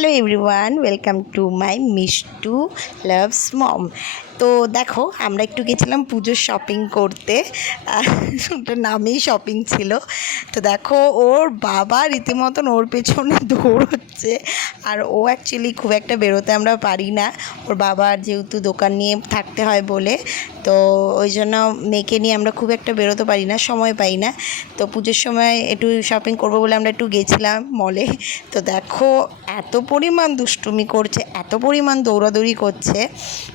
Hello everyone, welcome to my Mishtu loves mom. তো দেখো, আমরা একটু গেছিলাম পুজোর শপিং করতে। ওটার নামেই শপিং ছিল। তো দেখো, ওর বাবা রীতিমতন ওর পেছনে দৌড়চ্ছে। আর ও অ্যাকচুয়ালি খুব একটা বেরোতে আমরা পারি না, ওর বাবার যেহেতু দোকান নিয়ে থাকতে হয় বলে। তো ওই জন্য মেয়েকে নিয়ে আমরা খুব একটা বেরোতে পারি না, সময় পাই না। তো পুজোর সময় একটু শপিং করবো বলে আমরা একটু গেছিলাম মলে। তো দেখো, এত পরিমাণ দুষ্টুমি করছে, এত পরিমাণ দৌড়াদৌড়ি করছে,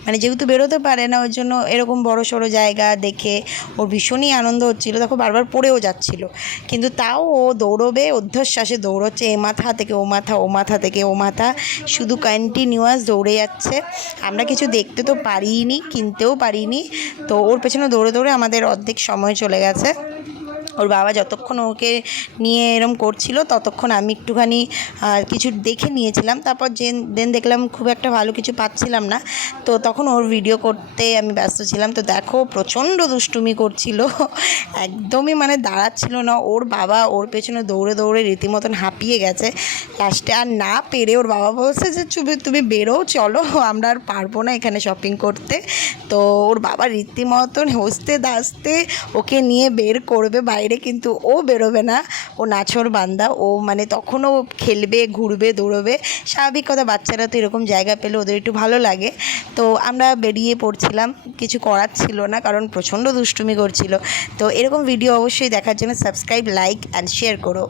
মানে যেহেতু বেরোতে পারে না ওই জন্য এরকম বড় সড়ো জায়গা দেখে ওর ভীষণই আনন্দ হচ্ছিলো। দেখো, বারবার পড়েও যাচ্ছিল, কিন্তু তাও ও দৌড়বে, ঊর্ধ্বশ্বাসে দৌড়চ্ছে, এ মাথা থেকে ও মাথা, ও মাথা থেকে ও মাথা, শুধু কন্টিনিউয়াস দৌড়ে যাচ্ছে। আমরা কিছু দেখতে তো পারিনি, কিনতেও পারিনি। তো ওর পেছনে দৌড়ে দৌড়ে আমাদের অর্ধেক সময় চলে গেছে। ওর বাবা যতক্ষণ ওকে নিয়ে এরম করছিল ততক্ষণ আমি একটুখানি কিছু দেখে নিয়েছিলাম। তারপর দেন দেখলাম খুব একটা ভালো কিছু পাচ্ছিলাম না, তো তখন ওর ভিডিও করতে আমি ব্যস্ত ছিলাম। তো দেখো, প্রচণ্ড দুষ্টুমি করছিল, একদমই মানে দাঁড়াচ্ছিল না। ওর বাবা ওর পেছনে দৌড়ে দৌড়ে রীতিমতন হাঁপিয়ে গেছে। লাস্টে আর না পেরে ওর বাবা বলছে যে তুমি বেরো, চলো, আমরা আর পারবো না এখানে শপিং করতে। তো ওর বাবা রীতিমতন হসতে দাসতে ওকে নিয়ে বের করবে বাইরে, কিন্তু ও বেরোবে না। ও নাছোড় বান্দা, ও মানে তখনও খেলবে, ঘুরবে, দৌড়বে। স্বাভাবিক কথা, বাচ্চারা তো এরকম জায়গা পেলে ওদের একটু ভালো লাগে। তো আমরা বেরিয়ে পড়ছিলাম, কিছু করার ছিল না, কারণ প্রচণ্ড দুষ্টুমি করছিল। তো এরকম ভিডিও অবশ্যই দেখার জন্য সাবস্ক্রাইব, লাইক অ্যান্ড শেয়ার করো।